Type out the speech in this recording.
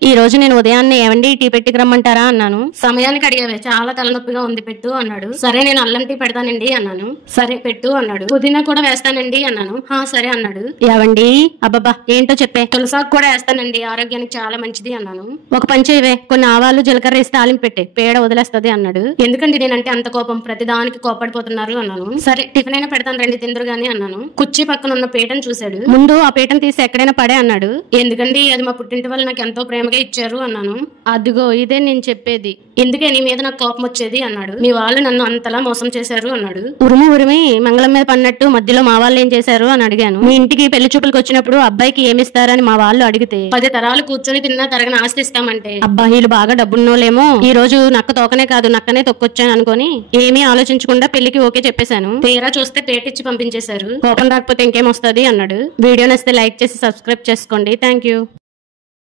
ఈ రోజు నేను ఉదయాన్నే ఏవండి టీ పెట్టుకు రమ్మంటారా అన్నాను. సమయానికి అడిగావే, చాలా తలనొప్పిగా ఉంది, పెట్టు అన్నాడు. సరే నేను అల్లం టీ పెడతానండి అన్నాను. సరే పెట్టు అన్నాడు. పుదీనా కూడా వేస్తానండి అన్నాను. హా సరే అన్నాడు. ఏవండి, అబ్బబ్బా ఏంటో చెప్పే. తులసాకు కూడా వేస్తానండి, ఆరోగ్యానికి చాలా మంచిది అన్నాను. ఒక పని చేయవే, కొన్ని ఆవాలు జీలకర్ర వేసి తాలింపు పెట్టే, పేడ వదిలేస్తది అన్నాడు. ఎందుకండి నేనంటే అంత కోపం, ప్రతిదానికి కోపడిపోతున్నారు అన్నాను. సరే టిఫిన్ అయినా పెడతాను రండి తిందురు గాని అన్నాను. కుర్చీ పక్కన ఉన్న పీటను చూశాడు. ముందు ఆ పీటను తీసి ఎక్కడైనా పడే అన్నాడు. ఎందుకండి, అది మా పుట్టింటి వాళ్ళు నాకు ఎంతో ప్రేమగా ఇచ్చారు అన్నాను. అదిగో ఇదే నేను చెప్పేది, ఎందుకే నీ మీద నాకు కోపం వచ్చేది అన్నాడు. మీ వాళ్ళు నన్ను అంతలా మోసం చేశారు అన్నాడు. ఉరిమి మంగళం మీద పడినట్టు మధ్యలో మా వాళ్ళు ఏం చేశారు అని అడిగాను. మీ ఇంటికి పెళ్లి చూపులకు వచ్చినప్పుడు అబ్బాయికి ఏమిస్తారని మా వాళ్ళు అడిగితే 10 తరాలు కూర్చొని తిన్నా తరగని ఆస్తి ఇస్తామంటే, అబ్బా వీళ్ళు బాగా డబ్బున్నోలేమో, ఈ రోజు నక్క తోకనే కాదు నక్కనే తొక్కొచ్చాను అనుకుని ఏమీ ఆలోచించకుండా పెళ్లికి ఓకే చెప్పేశాను. తీరా చూస్తే పేటిచ్చి పంపించేశారు. కోపం రాకపోతే ఇంకేమొస్తుంది అన్నాడు. వీడియో నచ్చితే లైక్ చేసి సబ్స్క్రైబ్ చేసుకోండి. Thank you.